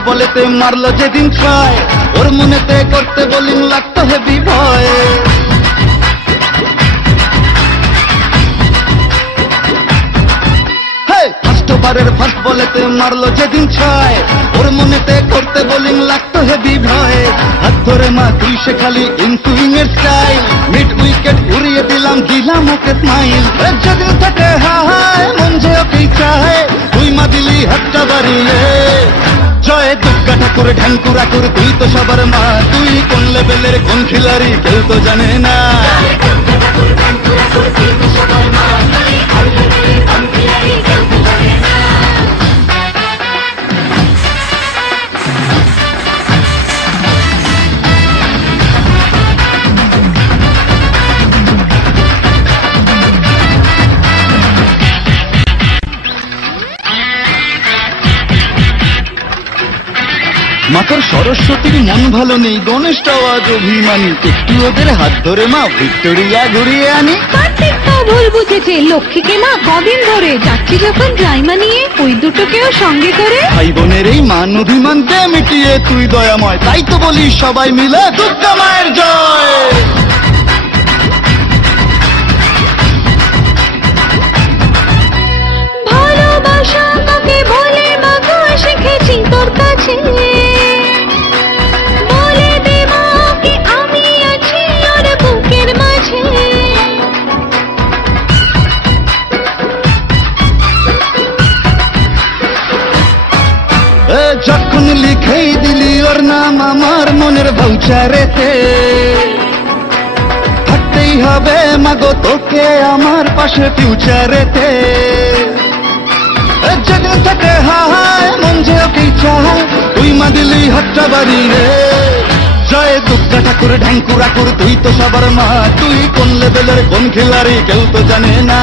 First বলেতে মারলো যেদিন ছয়, ওর মনেতে করতে বোলিং লাগতো হেভি ভয়। ফার্স্টবারের ফার্স্ট বলেতে মারলো যেদিন ছয়, ওর মনেতে করতে বোলিং লাগতো হেভি ভয়। হাত ধরে মা তুই সে খালি ইনসুইং এর স্টাইল, মিড উইকেট উড়িয়ে দিলাম ওকে স্মাইল। যেদিন থেকে হায় মন যে ওকেই চায়, তুই মা দিলি হাতটা বাড়িয়ে। জয় দুর্গা ঠাকুর ঢ্যাঙ্কুরা কুর তুই তো সবার মা, তুই কোন লেভেলের কোন খিলাড়ি কেউ তো জানে না। মাতার সরস্বতীর মন ভালো নেই, গণেশটাও আজ অভিমানী, একটু ওদের হাত ধরে মা ভিক্টোরিয়া ঘুরিয়ে আনি। কার্তিকটা ভুল বুঝেছে, লক্ষ্মীকে মা কদিন ধরে যাচ্ছি যখন ড্রাইমা নিয়ে, ওই দুটোকেও সঙ্গে করে। ভাই বোনের এই মান অভিমান দে মিটিয়ে তুই দয়াময়, তাই তো বলি সবাই মিলে দুর্গা মায়ের জয়। ভালোবাসা কাকে বলে মাগো শিখেছি তোর কাছে, বলে দে মা কি আমি আছি ওর বুকের মাঝে। যখন লিখেই দিলি ওর নাম আমার মনের ভাউচারেতে, থাকতেই হবে মাগো তোকে আমার পাশে ফিউচারেতে। যেদিন থেকে হায় মন যে ওকেই চায়, তুই মা দিলি হাতটা বাড়িয়ে। জয় দুর্গা ঠাকুর ঢ্যাঙ্কুরা কুর তুই তো সবার মা, তুই কোন লেভেলের কোন খিলাড়ি কেউ তো জানে না।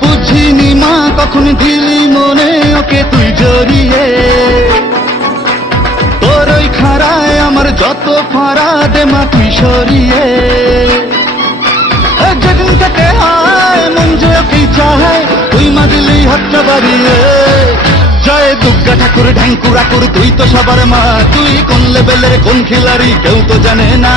বুঝিনি মা কখন দিলি মনে ওকে তুই জড়িয়ে, তোর ওই খাড়ায় আমার যত ফাড়া দে মা তুই সরিয়ে। যেদিন থেকে হায় মন যে ওকেই চায়, তুই মা দিলি হাতটা বাড়িয়ে। জয় দুর্গা ঠাকুর ঢ্যাঙ্কুরা কুর তুই তো সবার মা, তুই কোন লেভেলের কোন খিলাড়ি কেউ তো জানে না।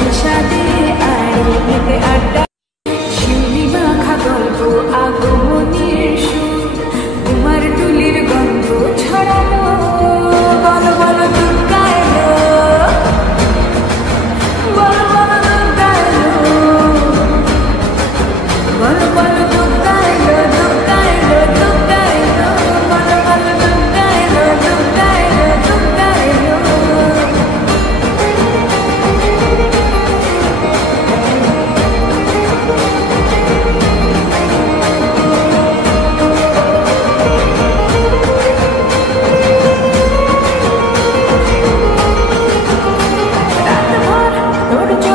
বিষাদে আড্ডা শিউলি মাখা গল্প আগমন সৌন্দর্য